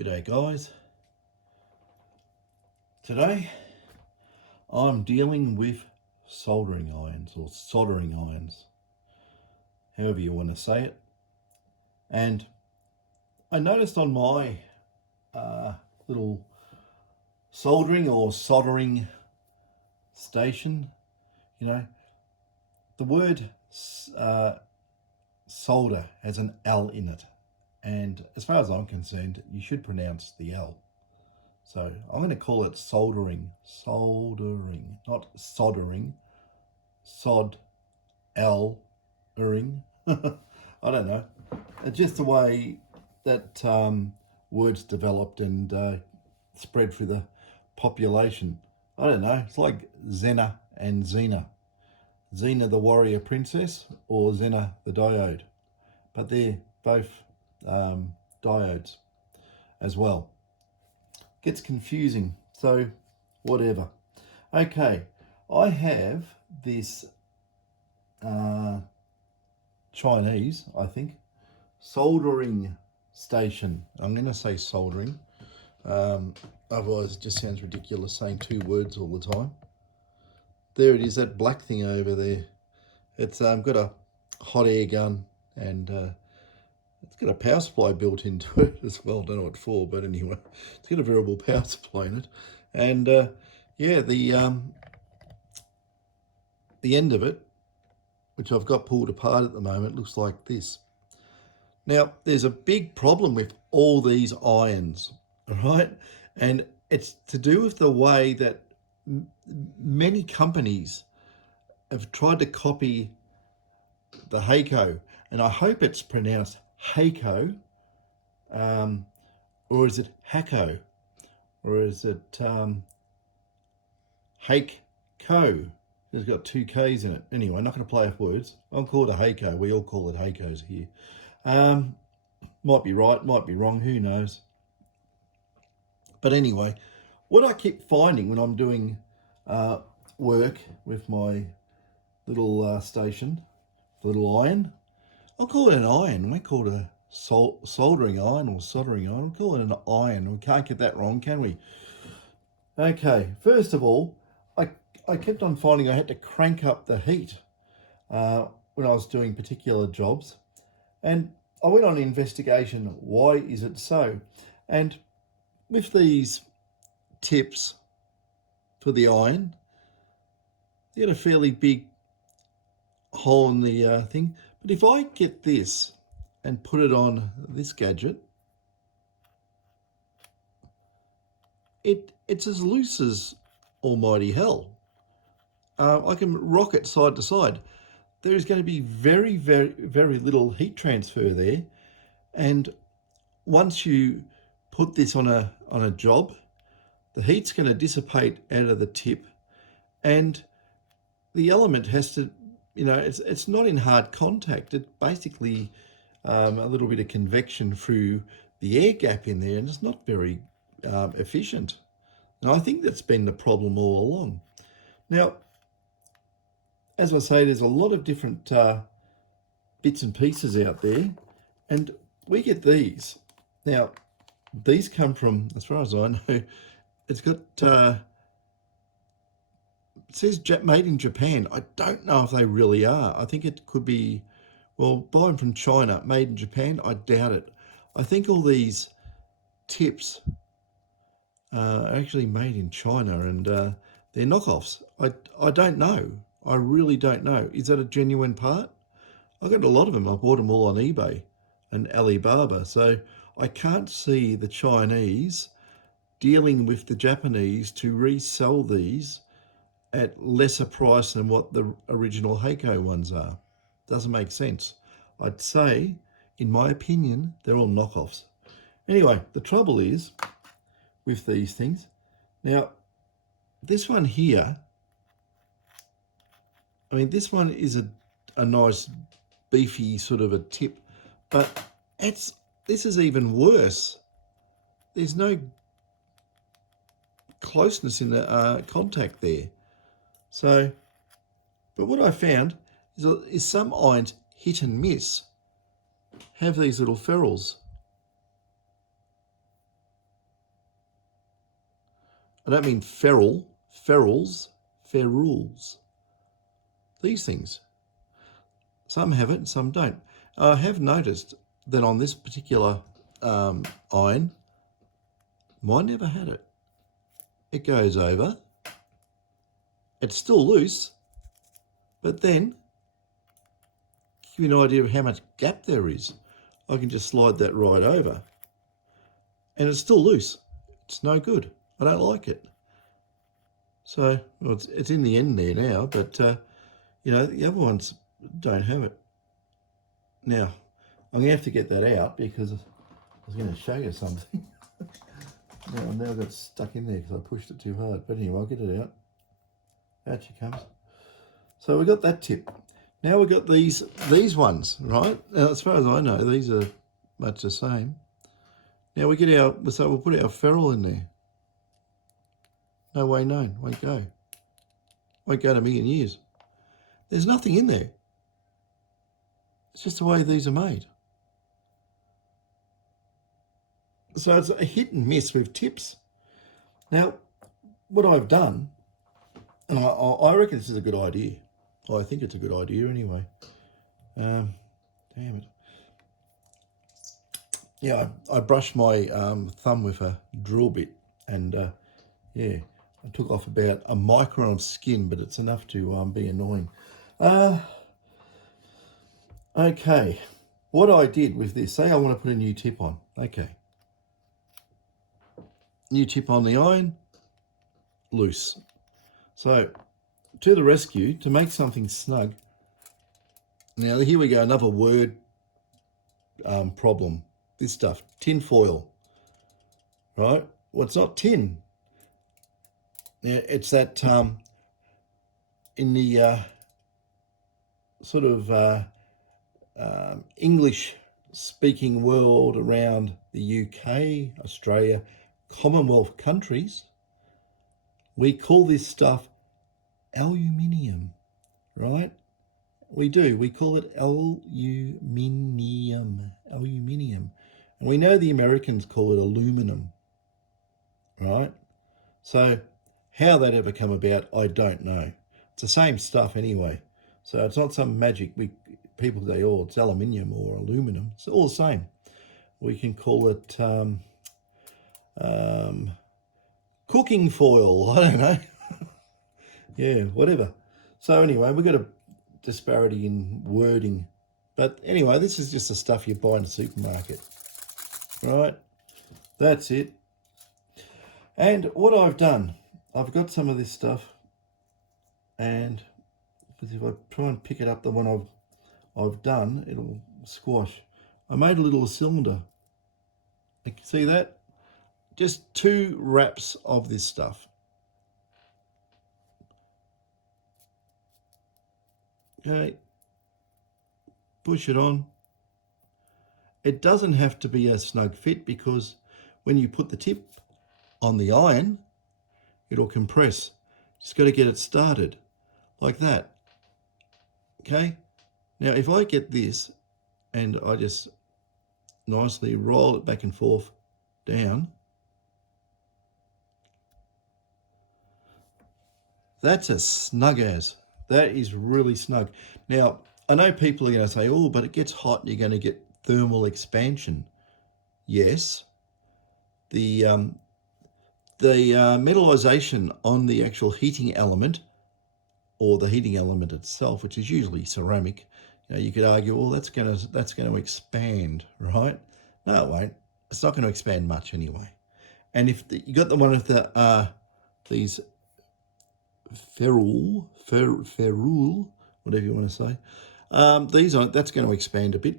G'day guys. Today I'm dealing with soldering irons or soldering irons, however you want to say it. And I noticed on my little soldering or soldering station, the word solder has an L in it. And as far as I'm concerned, you should pronounce the L. So I'm going to call it soldering, not soldering, L-ering. I don't know. It's just the way that words developed and spread through the population. I don't know. It's like Xena and Xena. Xena the warrior princess or Xena the diode. But they're both diodes as well. Gets confusing, so whatever. Okay, I have this Chinese, I think, soldering station. I'm going to say soldering, otherwise it just sounds ridiculous saying two words all the time. There it is, that black thing over there. It's got a hot air gun and it's got a power supply built into it as well. Don't know what for, but anyway, it's got a variable power supply in it. And yeah, the end of it, which I've got pulled apart at the moment, looks like this. Now, there's a big problem with all these irons, all right? And it's to do with the way that many companies have tried to copy the Hakko, and I hope it's pronounced Hakko, or is it Hakko, or is it Hakko? It's got two K's in it. Anyway, I'm not going to play off words. I'll call it a Hakko. We all call it Hakkos here. Might be right, might be wrong, who knows. But anyway, what I keep finding when I'm doing work with my little station, little iron, I'll call it an iron. We call it a soldering iron or soldering iron. We'll call it an iron. We can't get that wrong, can we? Okay, first of all, I kept on finding I had to crank up the heat when I was doing particular jobs. And I went on an investigation. Why is it so? And with these tips for the iron, they had a fairly big hole in the thing. But if I get this and put it on this gadget, it's as loose as almighty hell. I can rock it side to side. There is going to be very, very, very little heat transfer there. And once you put this on a job, the heat's going to dissipate out of the tip, and the element has to, it's not in hard contact. It's basically a little bit of convection through the air gap in there, and it's not very efficient. And I think that's been the problem all along. Now, as I say, there's a lot of different bits and pieces out there, and we get these. Now, these come from, as far as I know, it's got, it says made in Japan. I don't know if they really are. I think it could be, well, buy them from China, made in Japan. I doubt it. I think all these tips are actually made in China, and they're knockoffs. I don't know. I really don't know. Is that a genuine part? I got a lot of them. I bought them all on eBay and Alibaba. So I can't see the Chinese dealing with the Japanese to resell these at lesser price than what the original Hakko ones are. Doesn't make sense. I'd say, in my opinion, they're all knockoffs. Anyway, the trouble is with these things. Now, this one here, I mean, this one is a nice beefy sort of a tip, but this is even worse. There's no closeness in the contact there. So, but what I found is some irons hit and miss have these little ferrules. I don't mean ferrules. These things. Some have it and some don't. I have noticed that on this particular iron, mine never had it. It goes over. It's still loose, but then, give you an idea of how much gap there is. I can just slide that right over, and it's still loose. It's no good. I don't like it. So, well, it's in the end there now, but, you know, the other ones don't have it. Now, I'm going to have to get that out because I was going to show you something. Now I got stuck in there because I pushed it too hard. But anyway, I'll get it out. Out she comes. So we got that tip. Now we've got these ones, right? Now, as far as I know, these are much the same. Now we get so we'll put our ferrule in there. No way known, won't go. Won't go in a million years. There's nothing in there. It's just the way these are made. So it's a hit and miss with tips. Now, what I've done, and I reckon this is a good idea. I think it's a good idea anyway. Damn it. Yeah, I brushed my thumb with a drill bit and yeah, I took off about a micron of skin, but it's enough to be annoying. Okay, what I did with this, say I want to put a new tip on. Okay. New tip on the iron, loose. So, to the rescue, to make something snug. Now, here we go, another word problem. This stuff, tin foil, right? Well, it's not tin. It's that in the sort of English-speaking world around the UK, Australia, Commonwealth countries, we call this stuff aluminium, right? We do. We call it aluminium. And we know the Americans call it aluminum, right? So how that ever come about, I don't know. It's the same stuff anyway. So it's not some magic. People say, oh, it's aluminium or aluminum. It's all the same. We can call it cooking foil. I don't know. Yeah, whatever. So anyway, we've got a disparity in wording. But anyway, this is just the stuff you buy in the supermarket. Right? That's it. And what I've done, I've got some of this stuff, and if I try and pick it up, the one I've done, it'll squash. I made a little cylinder. You can see that? Just 2 wraps of this stuff. Okay. Push it on. It doesn't have to be a snug fit because when you put the tip on the iron, it'll compress. Just got to get it started like that. Okay. Now, if I get this and I just nicely roll it back and forth down, that's a snug as. That is really snug. Now, I know people are going to say, oh, but it gets hot and you're going to get thermal expansion. Yes. The metallization on the actual heating element, or the heating element itself, which is usually ceramic, you could argue, well, that's going to expand, right? No, it won't. It's not going to expand much anyway. And if you got the one of these ferrule, whatever you want to say, that's going to expand a bit,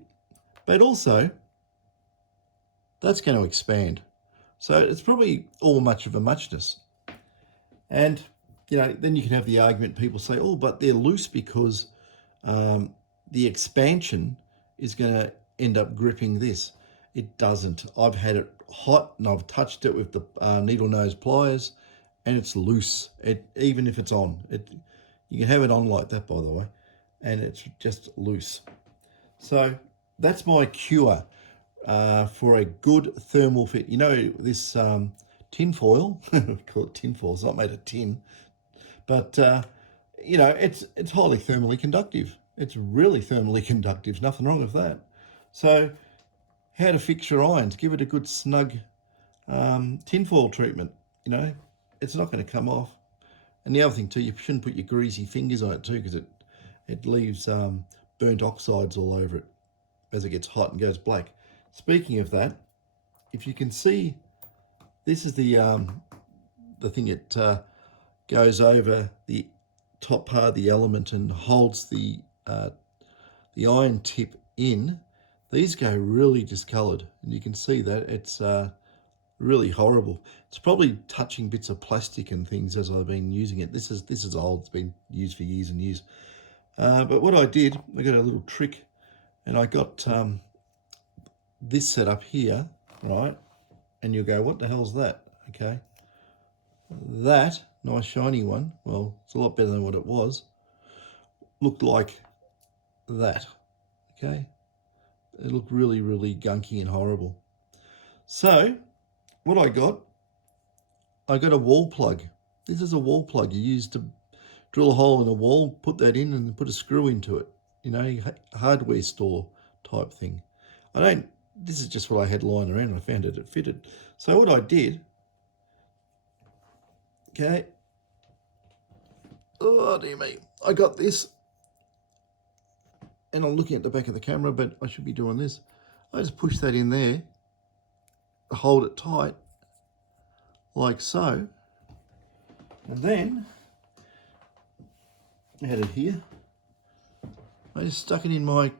but also that's going to expand. So it's probably all much of a muchness. And, then you can have the argument, people say, oh, but they're loose because the expansion is going to end up gripping this. It doesn't. I've had it hot and I've touched it with the needle nose pliers and it's loose. Even if it's on, you can have it on like that, by the way, and it's just loose. So that's my cure for a good thermal fit. This tin foil. We call it tin foil. It's not made of tin, but you know, it's highly thermally conductive. It's really thermally conductive. Nothing wrong with that. So, how to fix your irons? Give it a good snug tinfoil treatment. You know, it's not going to come off. And the other thing too, you shouldn't put your greasy fingers on it too, because it leaves burnt oxides all over it as it gets hot and goes black. Speaking of that, if you can see, this is the thing that goes over the top part of the element and holds the iron tip in. These go really discoloured, and you can see that it's really horrible. It's probably touching bits of plastic and things as I've been using it. This is old. It's been used for years and years. But what I did, I got a little trick, and I got this set up here, right? And you'll go, what the hell's that? Okay. That nice shiny one, well, it's a lot better than what it was, looked like that. Okay. It looked really, really gunky and horrible. So what I got a wall plug. This is a wall plug you use to drill a hole in a wall, put that in and put a screw into it. You know, hardware store type thing. This is just what I had lying around and I found it fitted. So what I did, okay, oh dear me, I got this, and I'm looking at the back of the camera, but I should be doing this. I just push that in there, hold it tight, like so, and then I had it here. I just stuck it in my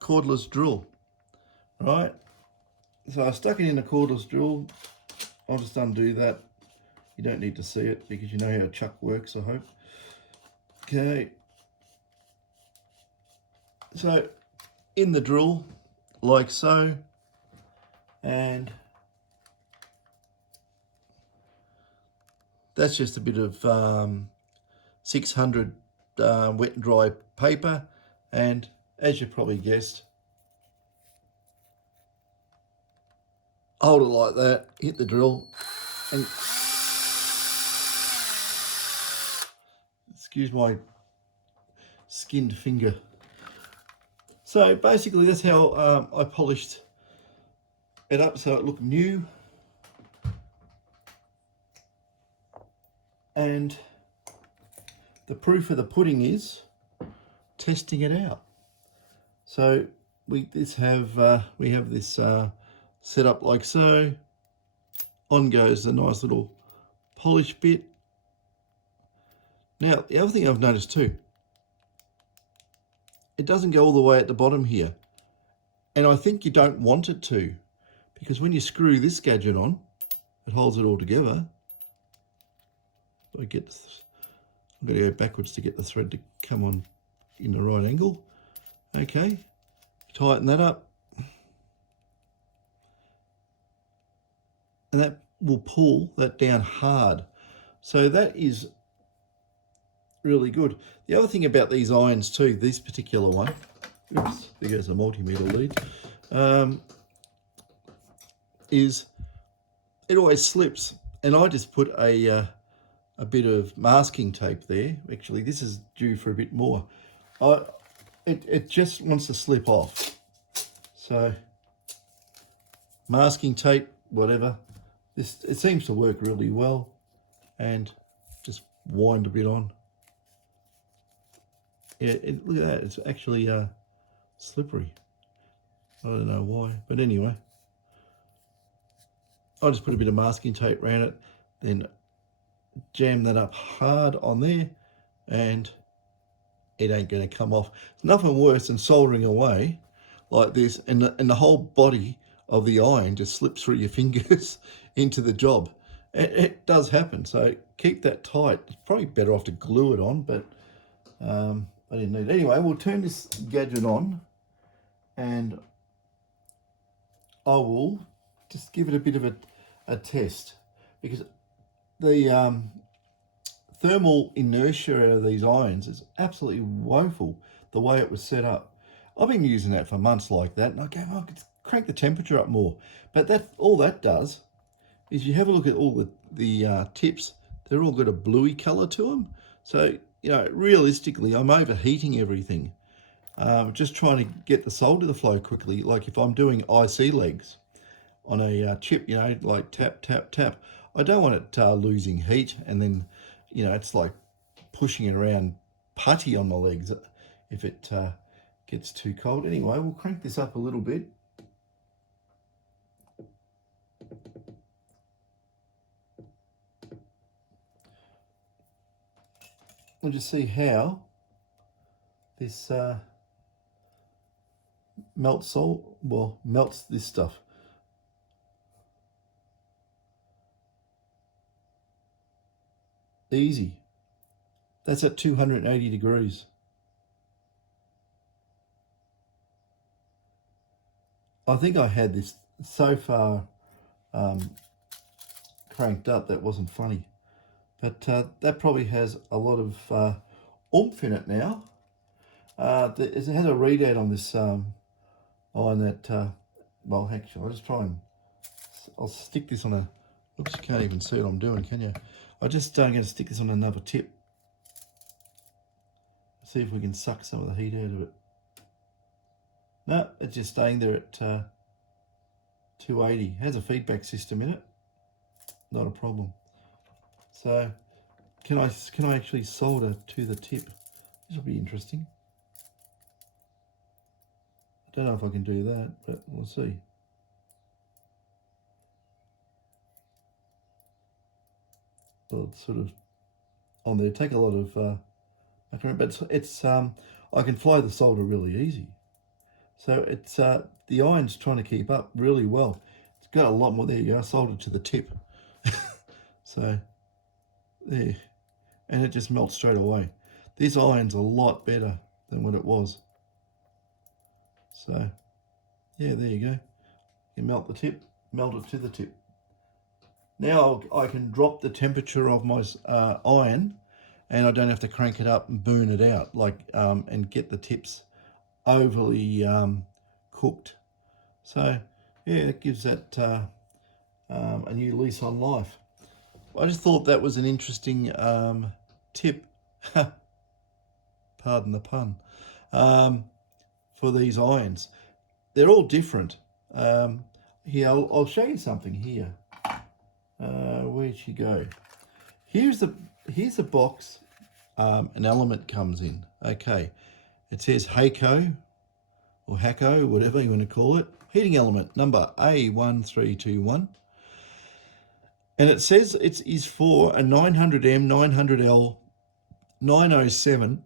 cordless drill, right? So I stuck it in the cordless drill. I'll just undo that. You don't need to see it because you know how a chuck works, I hope. Okay. So in the drill, like so, and that's just a bit of 600 wet and dry paper, and as you probably guessed, hold it like that, hit the drill, and excuse my skinned finger. So basically that's how I polished it up so it looked new. And the proof of the pudding is testing it out. So we have this set up like so. On goes the nice little polish bit. Now the other thing I've noticed too, it doesn't go all the way at the bottom here, and I think you don't want it to, because when you screw this gadget on, it holds it all together. I'm going to go backwards to get the thread to come on in the right angle. Okay, tighten that up, and that will pull that down hard. So that is really good. The other thing about these irons too, this particular one, oops, there goes the multimeter lead, is it always slips, and I just put a bit of masking tape there. Actually, this is due for a bit more. It just wants to slip off. So masking tape, whatever. It seems to work really well, and just wind a bit on. Yeah, look at that. It's actually slippery. I don't know why, but anyway, I just put a bit of masking tape around it, then jam that up hard on there, and it ain't going to come off. Nothing worse than soldering away like this, and the whole body of the iron just slips through your fingers into the job. It does happen, so keep that tight. It's probably better off to glue it on, but I didn't need it. Anyway, we'll turn this gadget on, and I will just give it a bit of a test, because the thermal inertia out of these irons is absolutely woeful the way it was set up. I've been using that for months like that, and I go, oh, I could crank the temperature up more. But all that does is you have a look at all the tips. They're all got a bluey colour to them. So, you know, realistically, I'm overheating everything. Just trying to get the solder to flow quickly. Like if I'm doing IC legs on a chip, you know, like tap, tap, tap. I don't want it losing heat, and then, you know, it's like pushing it around putty on my legs if it gets too cold. Anyway, we'll crank this up a little bit. We'll just see how this melts this stuff. Easy. That's at 280 degrees. I think I had this so far cranked up that wasn't funny. But that probably has a lot of oomph in it now. It has a readout on this iron that, well, actually, I'll just try and, I'll stick this on a, oops, you can't even see what I'm doing, can you? I'm just going to stick this on another tip. See if we can suck some of the heat out of it. No, it's just staying there at 280. It has a feedback system in it. Not a problem. So, can I actually solder to the tip? This will be interesting. I don't know if I can do that, but we'll see. Well, it's sort of on there. Take a lot of, but it's I can fly the solder really easy. So it's the iron's trying to keep up really well. It's got a lot more. There you go. Soldered to the tip. So there, and it just melts straight away. This iron's a lot better than what it was. So yeah, there you go. You melt the tip, melt it to the tip. Now I can drop the temperature of my iron, and I don't have to crank it up and burn it out, like and get the tips overly cooked. So yeah, it gives that a new lease on life. I just thought that was an interesting tip, pardon the pun, for these irons. They're all different. Here, I'll show you something here. Where'd she go? Here's the box an element comes in. Okay, it says Hakko or Hakko, whatever you want to call it. Heating element number A1321. And it says it is for a 900M, 900L, 907,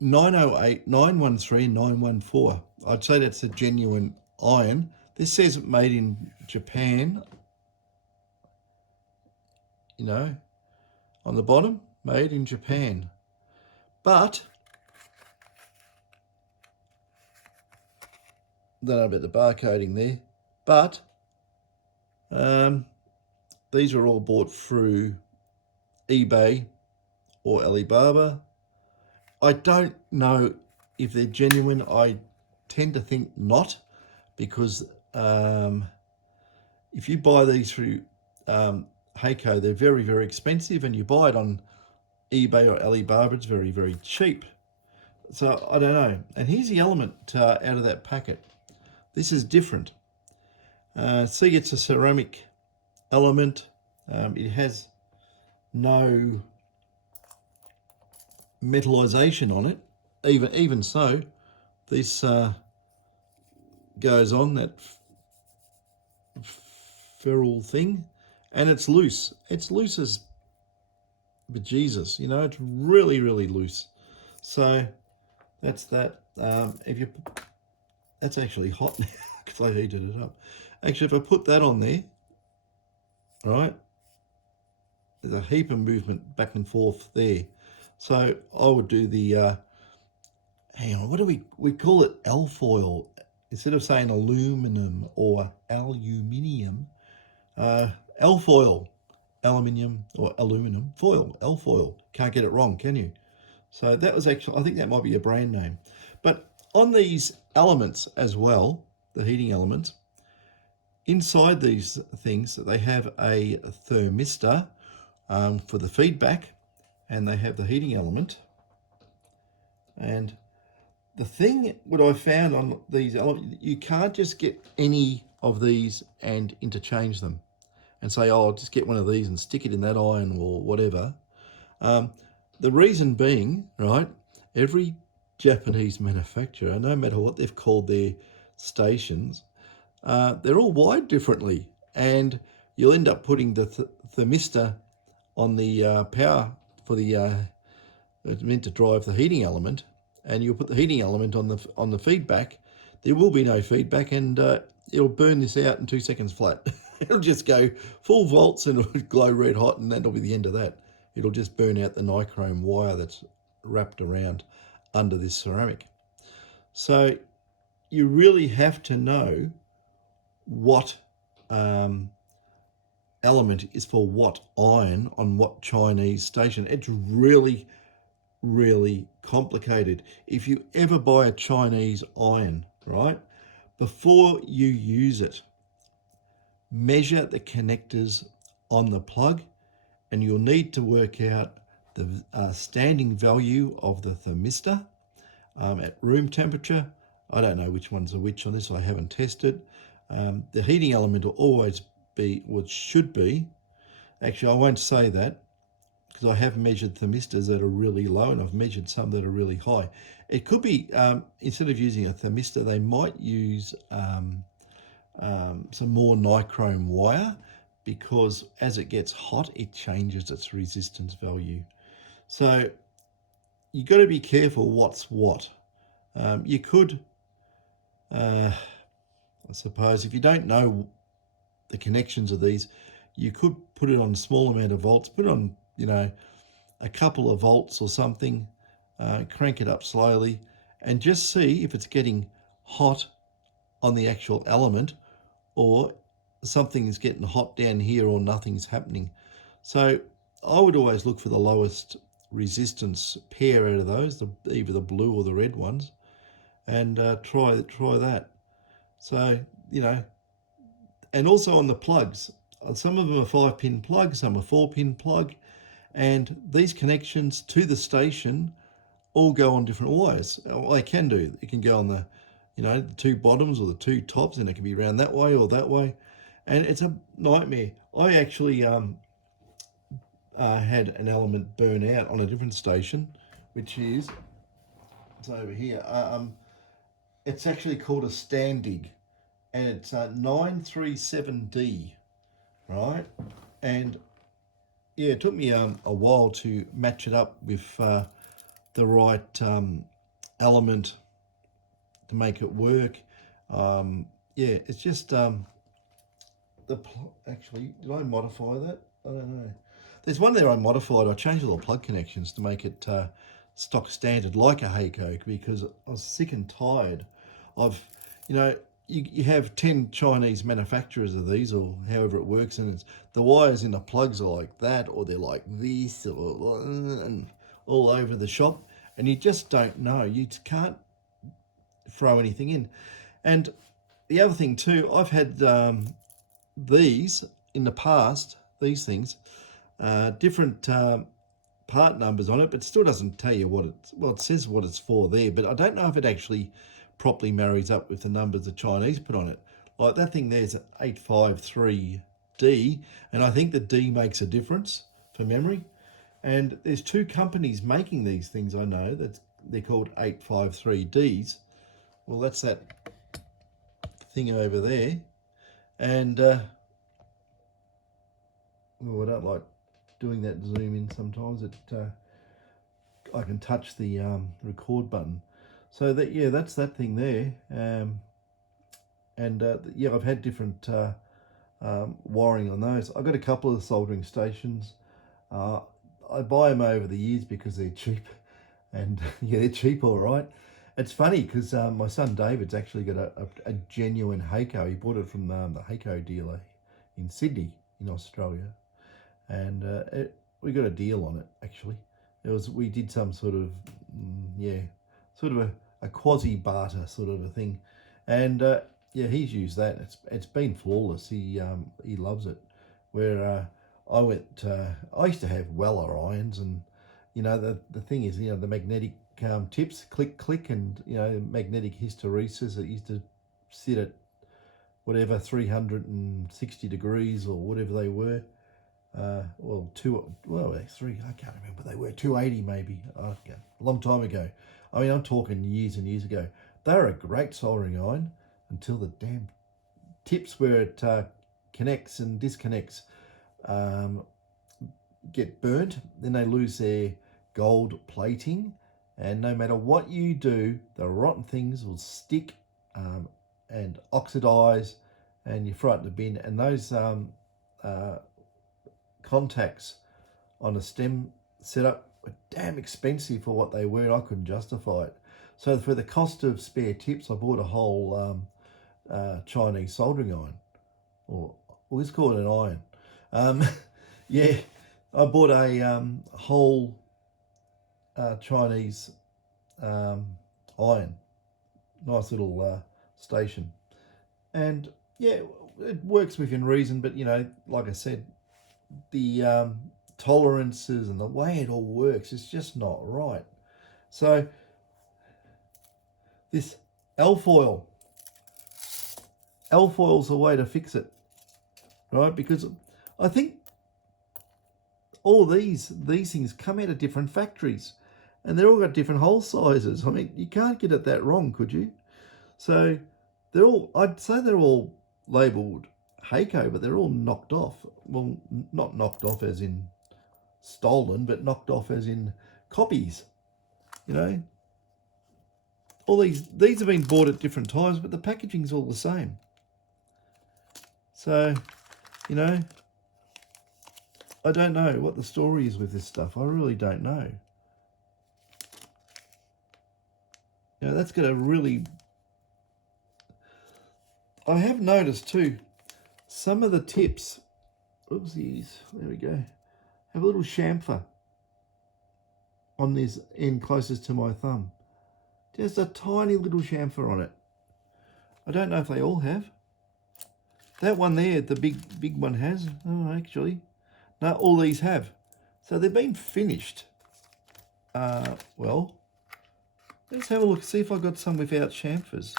908, 913, 914. I'd say that's a genuine iron. This says made in Japan, you know, on the bottom, made in Japan. But, don't know about the barcoding there, but these are all bought through eBay or Alibaba. I don't know if they're genuine. I tend to think not, because if you buy these through Hakko, they're very, very expensive, and you buy it on eBay or Alibaba, it's very, very cheap. So I don't know. And here's the element out of that packet. This is different. See, it's a ceramic element. It has no metallization on it. Even so, this goes on that ferrule thing, and it's loose. It's loose as bejesus, you know. It's really, really loose. So that's that. That's actually hot now because I heated it up. Actually, if I put that on there, right, there's a heap of movement back and forth there. So I would do the, hang on, what do we call it? Alfoil. Instead of saying aluminum or aluminium, alfoil, aluminium or aluminum foil, alfoil. Can't get it wrong, can you? So that was actually, I think that might be a brand name. But on these elements as well, the heating elements, inside these things, they have a thermistor for the feedback, and they have the heating element. And the thing what I found on these, you can't just get any of these and interchange them and say, oh, I'll just get one of these and stick it in that iron or whatever. The reason being, right, every Japanese manufacturer, no matter what they've called their stations, they're all wired differently, and you'll end up putting the thermistor on the power for the it's meant to drive the heating element, and you'll put the heating element on the feedback. There will be no feedback, and it'll burn this out in 2 seconds flat. It'll just go full volts and it'll glow red hot, and that'll be the end of that. It'll just burn out the nichrome wire that's wrapped around under this ceramic. So you really have to know what element is for what iron on what Chinese station. It's really, really complicated. If you ever buy a Chinese iron, right, before you use it, measure the connectors on the plug, and you'll need to work out the standing value of the thermistor at room temperature. I don't know which ones are which on this, I haven't tested. The heating element will always be what should be. Actually, I won't say that, because I have measured thermistors that are really low, and I've measured some that are really high. It could be, instead of using a thermistor, they might use some more nichrome wire, because as it gets hot, it changes its resistance value. So you've got to be careful what's what. You could, I suppose, if you don't know the connections of these, you could put it on a small amount of volts, put it on, a couple of volts or something, crank it up slowly, and just see if it's getting hot on the actual element, or something is getting hot down here, or nothing's happening. So I would always look for the lowest resistance pair out of those, either the blue or the red ones, and try that. So, and also on the plugs, some of them are 5-pin plug, some are 4-pin plug, and these connections to the station all go on different wires. Well, they can do. It can go on the, the two bottoms or the two tops, and it can be around that way or that way, and it's a nightmare. I actually had an element burn out on a different station, which is, it's over here. It's actually called a Standig, and it's 937D, right? And yeah, it took me a while to match it up with the right element to make it work. Yeah, it's just actually, did I modify that? I don't know. There's one there I modified. I changed all the plug connections to make it stock standard, like a Hakko, because I was sick and tired of, you have 10 Chinese manufacturers of these, or however it works, and it's the wires in the plugs are like that, or they're like this, or and all over the shop, and you just don't know. You can't throw anything in. And the other thing too, I've had these in the past, these things, different part numbers on it, but still doesn't tell you what it's, well, it says what it's for there, but I don't know if it actually properly marries up with the numbers the Chinese put on it. Like that thing there's 853D, and I think the D makes a difference for memory. And there's two companies making these things, I know, that they're called 853Ds. Well, that's that thing over there. And I don't like doing that zoom in sometimes. I can touch the record button. So that, yeah, that's that thing there. Yeah, I've had different wiring on those. I've got a couple of soldering stations. I buy them over the years because they're cheap, and yeah, they're cheap, all right. It's funny because my son David's actually got a genuine Hakko. He bought it from the Hakko dealer in Sydney, in Australia, and we got a deal on it. Actually, we did some sort of sort of a quasi barter sort of a thing, and yeah, he's used that. It's been flawless. He loves it. Where I used to have Weller irons, and the thing is, the magnetic tips, click, and magnetic hysteresis. It used to sit at whatever 360 degrees or whatever they were. Three. I can't remember what they were. 280 maybe. Okay, a long time ago. I mean, I'm talking years and years ago. They were a great soldering iron until the damn tips where it connects and disconnects get burnt. Then they lose their gold plating, and no matter what you do, the rotten things will stick and oxidize, and you throw it in the bin. And those contacts on a stem setup were damn expensive for what they were, and I couldn't justify it. So for the cost of spare tips, I bought a whole Chinese soldering iron, or let's call it an iron. Yeah, I bought a whole Chinese iron, nice little station, and yeah, it works within reason. But like I said, the tolerances and the way it all works is just not right. So this alfoil's a way to fix it, right? Because I think all these things come out of different factories, and they're all got different hole sizes. I mean, you can't get it that wrong, could you? So I'd say they're all labelled Hakko, but they're all knocked off. Well, not knocked off as in stolen, but knocked off as in copies. All these have been bought at different times, but the packaging's all the same. So, I don't know what the story is with this stuff. I really don't know. That's going to really... I have noticed too, some of the tips, oopsies, there we go, have a little chamfer on this end closest to my thumb. Just a tiny little chamfer on it. I don't know if they all have. That one there, the big one has. Oh, actually, no, all these have. So they've been finished. Well, let's have a look, see if I got some without chamfers.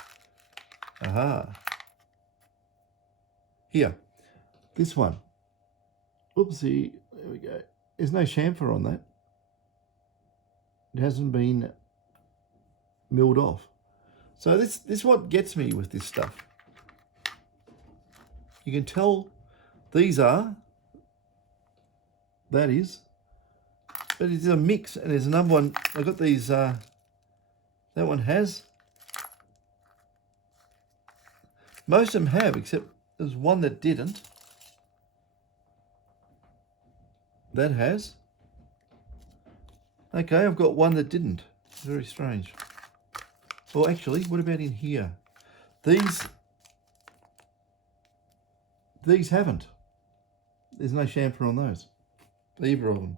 Aha. Here, this one. Oopsie, there we go. There's no chamfer on that. It hasn't been milled off. So this is what gets me with this stuff. You can tell these are, that is, but it's a mix, and there's another one. I got these, that one has. Most of them have, except there's one that didn't. That has. Okay, I've got one that didn't. Very strange. Well, actually, what about in here? These haven't. There's no chamfer on those. Either of them.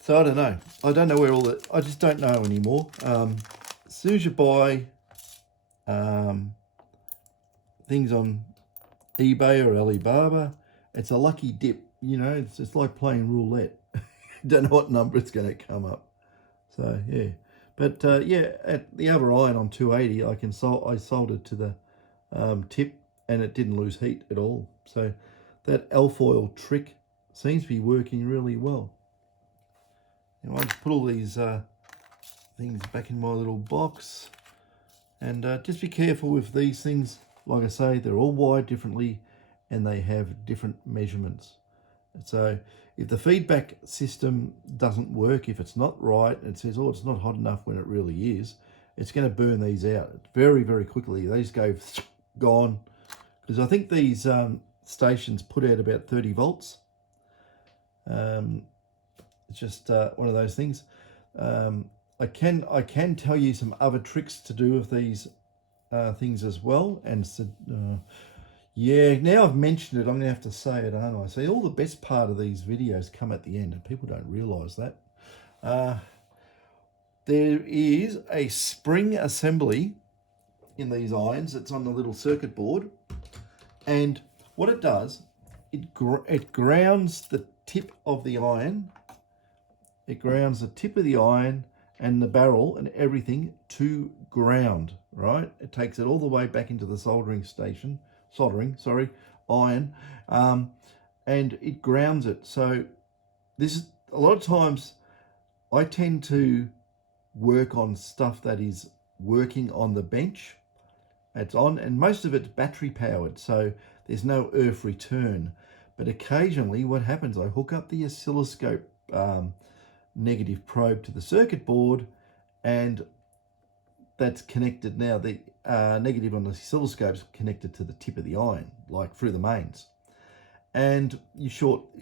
So I don't know. I don't know where all that... I just don't know anymore. As soon as you buy things on eBay or Alibaba, it's a lucky dip. It's like playing roulette. Don't know what number it's going to come up. So yeah, but yeah, at the other iron on 280, I soldered to the tip, and it didn't lose heat at all. So that alfoil trick seems to be working really well. I'll just put all these things back in my little box, and just be careful with these things. Like I say, they're all wired differently, and they have different measurements. So if the feedback system doesn't work, if it's not right, it says, oh, it's not hot enough when it really is, it's going to burn these out very, very quickly. They just go gone. Because I think these stations put out about 30 volts. It's just one of those things. I can tell you some other tricks to do with these things as well. And yeah, now I've mentioned it, I'm going to have to say it, aren't I? See, all the best part of these videos come at the end, and people don't realise that. There is a spring assembly in these irons. It's on the little circuit board, and what it does, it grounds the tip of the iron. It grounds the tip of the iron and the barrel and everything to ground, right? It takes it all the way back into the soldering, iron, and it grounds it. So this is, a lot of times I tend to work on stuff that is working on the bench. It's on, and most of it's battery powered, so there's no earth return. But occasionally what happens, I hook up the oscilloscope negative probe to the circuit board, and that's connected now. The negative on the oscilloscope is connected to the tip of the iron, like through the mains. And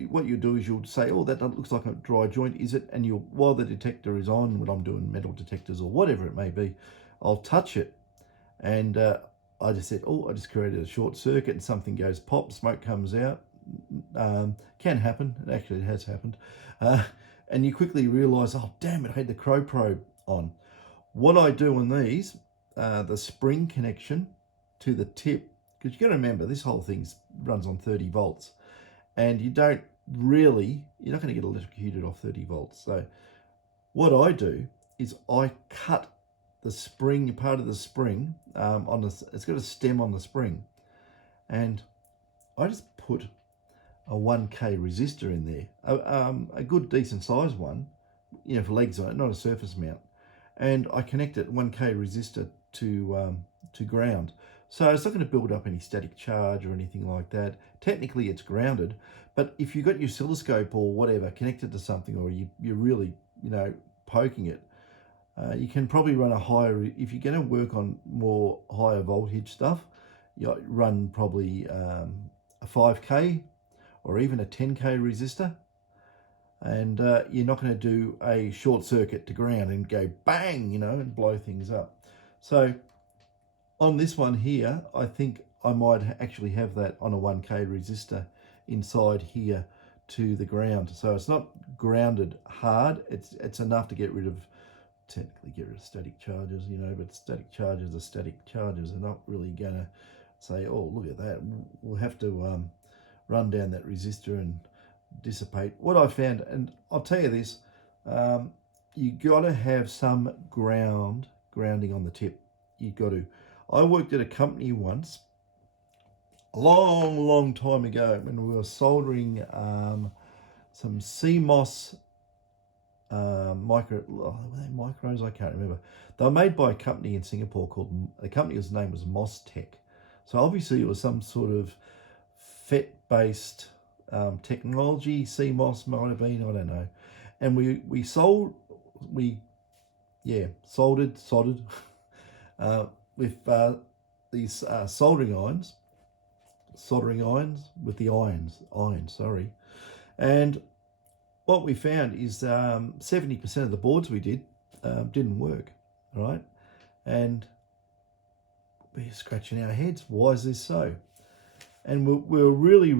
what you do is you'll say, oh, that looks like a dry joint, is it? And while the detector is on, when I'm doing metal detectors or whatever it may be, I'll touch it. And I just said, oh, I just created a short circuit, and something goes pop, smoke comes out. Can happen. Actually, it has happened. And you quickly realise, oh, damn it, I had the crow probe on. What I do on these, the spring connection to the tip, because you've got to remember, this whole thing runs on 30 volts. And you're not going to get electrocuted off 30 volts. So what I do is I cut the spring, part of the spring, it's got a stem on the spring. And I just put a 1K resistor in there, a good decent size one, for legs on it, not a surface mount. And I connect it 1K resistor to ground. So it's not going to build up any static charge or anything like that. Technically it's grounded, but if you've got your oscilloscope or whatever connected to something, or you're really, poking it, you can probably run a higher, if you're going to work on more higher voltage stuff, you run probably a 5K or even a 10K resistor, and you're not going to do a short circuit to ground and go bang, and blow things up. So on this one here, I think I might actually have that on a 1K resistor inside here to the ground. So it's not grounded hard, it's enough to technically get rid of static charges, but static charges are static charges. They're not really going to say, oh, look at that. We'll have to run down that resistor and dissipate. What I found, and I'll tell you this, you got to have some grounding on the tip. You got to. I worked at a company once, a long time ago, when we were soldering some CMOS micros, I can't remember. They were made by a company in Singapore the company's name was MOSTech. So obviously it was some sort of FET-based technology. CMOS might have been, I don't know. And we soldered with these soldering irons with the irons, and what we found is 70% of the boards we did didn't work, right? And we're scratching our heads. Why is this so? And we're really,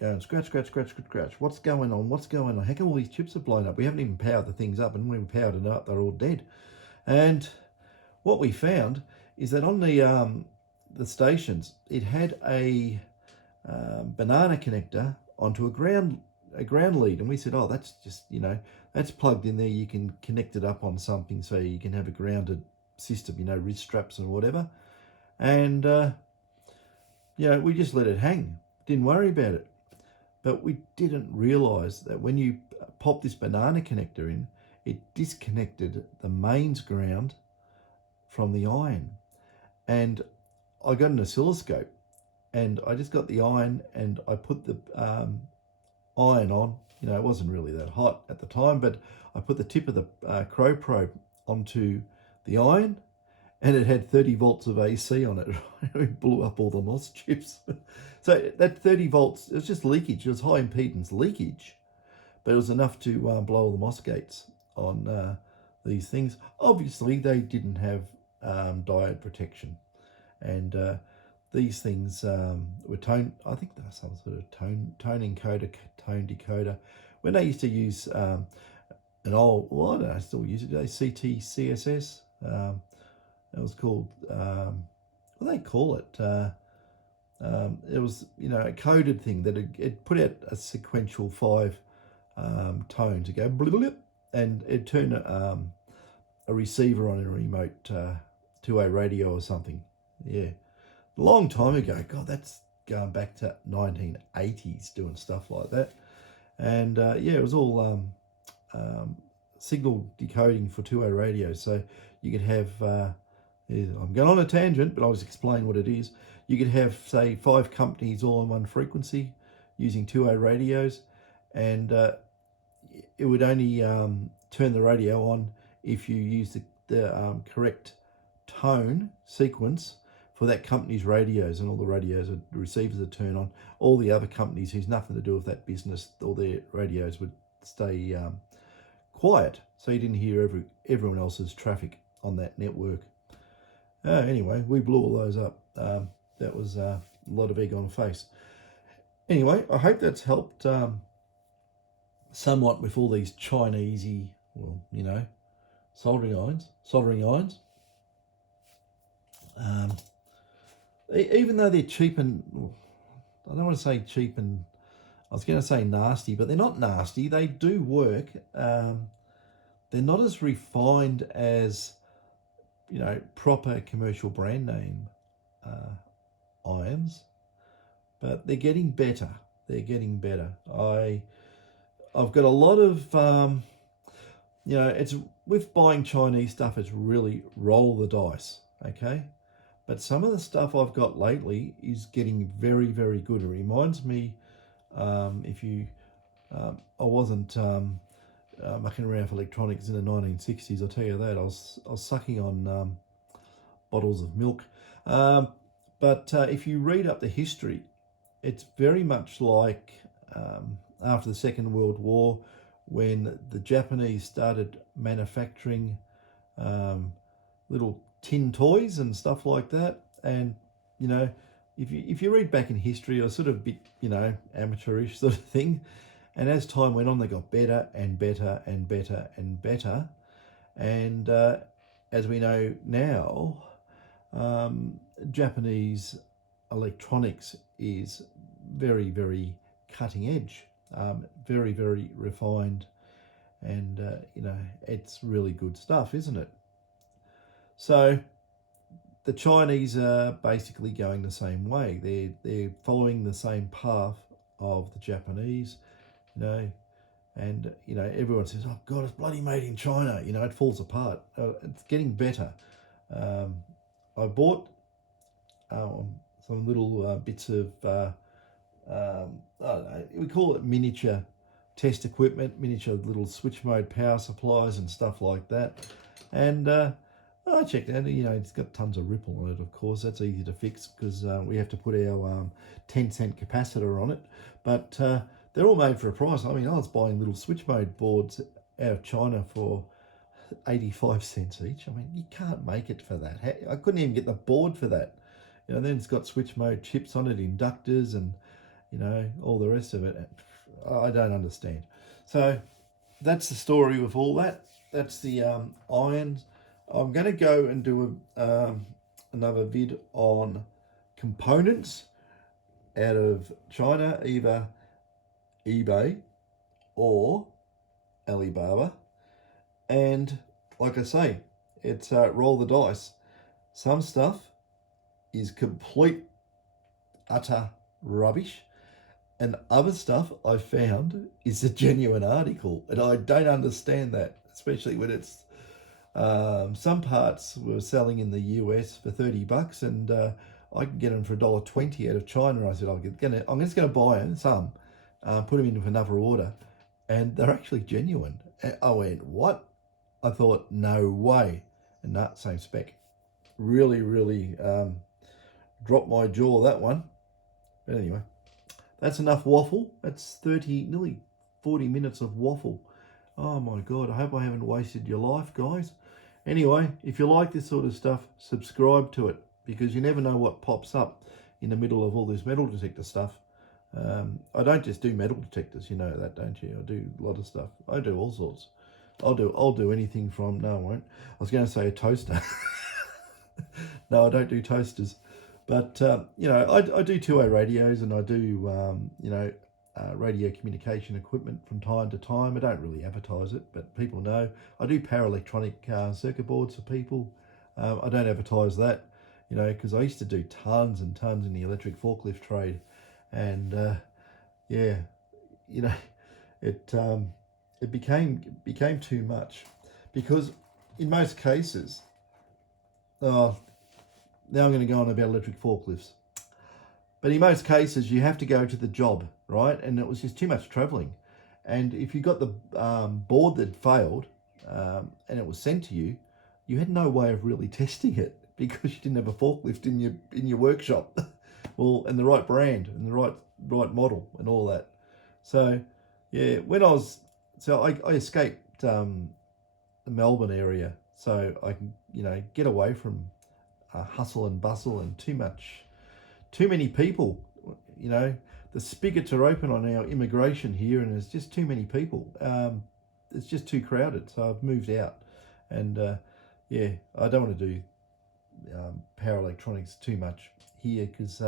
going scratch. What's going on? How come all these chips are blown up? We haven't even powered the things up, and when we powered it up, they're all dead. And what we found is that on the stations, it had a banana connector onto a ground lead, and we said, oh, that's just, that's plugged in there. You can connect it up on something so you can have a grounded system, wrist straps and whatever. And we just let it hang, didn't worry about it. But we didn't realize that when you pop this banana connector in, it disconnected the mains ground from the iron. And I got an oscilloscope, and I just got the iron, and I put the iron on. It wasn't really that hot at the time, but I put the tip of the crow probe onto the iron, and it had 30 volts of AC on it. It blew up all the MOS chips. So that 30 volts, it was just leakage. It was high impedance leakage, but it was enough to blow all the MOS gates on these things. Obviously, they didn't have diode protection, and these things were I think there was some sort of tone encoder, tone decoder. When they used to use an old, I don't know, I still use it today, CT CSS. It was called, what do they call it? It was, a coded thing that it put out a sequential 5 tone to go blip, and it turned a receiver on a remote 2-way radio or something. Yeah, a long time ago. God, that's going back to 1980s doing stuff like that. And yeah, it was all signal decoding for 2-way radios. So you could have, I'm going on a tangent, but I'll just explain what it is. You could have, say, 5 companies all on one frequency using 2-way radios, and it would only turn the radio on if you use the correct tone sequence for that company's radios, and all the radios, the receivers would turn on. All the other companies who's nothing to do with that business, all their radios would stay quiet, so you didn't hear everyone else's traffic on that network. Anyway, we blew all those up. That was a lot of egg on face. Anyway, I hope that's helped somewhat with all these Chinesey, well, soldering irons. Even though they're cheap and, I don't want to say cheap and, I was going to say nasty, but they're not nasty. They do work. They're not as refined as, proper commercial brand name irons, but they're getting better. I've got a lot of, it's with buying Chinese stuff, it's really roll the dice, okay? But some of the stuff I've got lately is getting very, very good. It reminds me, I wasn't mucking around for electronics in the 1960s, I'll tell you that. I was sucking on bottles of milk. But if you read up the history, it's very much like after the Second World War, when the Japanese started manufacturing little tin toys and stuff like that. And, if you read back in history, it was sort of a bit, amateurish sort of thing. And as time went on, they got better and better and better and better. And as we know now, Japanese electronics is very, very cutting edge, very, very refined, and it's really good stuff, isn't it? So the Chinese are basically going the same way. They're following the same path of the Japanese, and everyone says, "Oh God, it's bloody made in China." It falls apart. It's getting better. I bought some little bits of I don't know, we call it miniature test equipment, miniature little switch mode power supplies and stuff like that. And I checked out, it's got tons of ripple on it, of course. That's easy to fix because we have to put our 10-cent capacitor on it. But they're all made for a price. I was buying little switch mode boards out of China for 85 cents each. You can't make it for that. I couldn't even get the board for that. Then it's got switch mode chips on it, inductors, and all the rest of it. I don't understand. So that's the story with all that. That's the irons. I'm going to go and do another vid on components out of China, either eBay or Alibaba. And like I say, it's roll the dice. Some stuff is complete, utter rubbish. And other stuff I found is a genuine article. And I don't understand that, especially when it's some parts were selling in the US for $30 and I can get them for $1.20 out of China. I said, I'm just going to buy them, some, put them in for another order. And they're actually genuine. And I went, what? I thought, no way. And that same spec. Really, really dropped my jaw, that one. But anyway, that's enough waffle. That's nearly 40 minutes of waffle. Oh my God, I hope I haven't wasted your life, guys. Anyway, if you like this sort of stuff, subscribe to it, because you never know what pops up in the middle of all this metal detector stuff. I don't just do metal detectors, you know that, don't you? I do a lot of stuff. I do all sorts. I'll do anything from, no I won't. I was going to say a toaster. No, I don't do toasters. But, you know, I do two-way radios, and I do, you know, radio communication equipment from time to time. I don't really advertise it, but people know. I do power electronic circuit boards for people. I don't advertise that, you know, because I used to do tons and tons in the electric forklift trade. And, yeah, you know, it became too much, because in most cases, oh, now I'm going to go on about electric forklifts. But in most cases, you have to go to the job, right? And it was just too much travelling. And if you got the board that failed, and it was sent to you, you had no way of really testing it, because you didn't have a forklift in your workshop, well, and the right brand and the right model and all that. So, yeah, I escaped the Melbourne area, so I can, you know, get away from hustle and bustle and too many people. You know, the spigots are open on our immigration here, and there's just too many people. It's just too crowded, so I've moved out. And yeah, I don't want to do power electronics too much here, because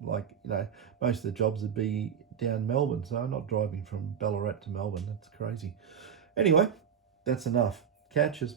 like, you know, most of the jobs would be down Melbourne, so I'm not driving from Ballarat to Melbourne. That's crazy. Anyway, that's enough. Catches.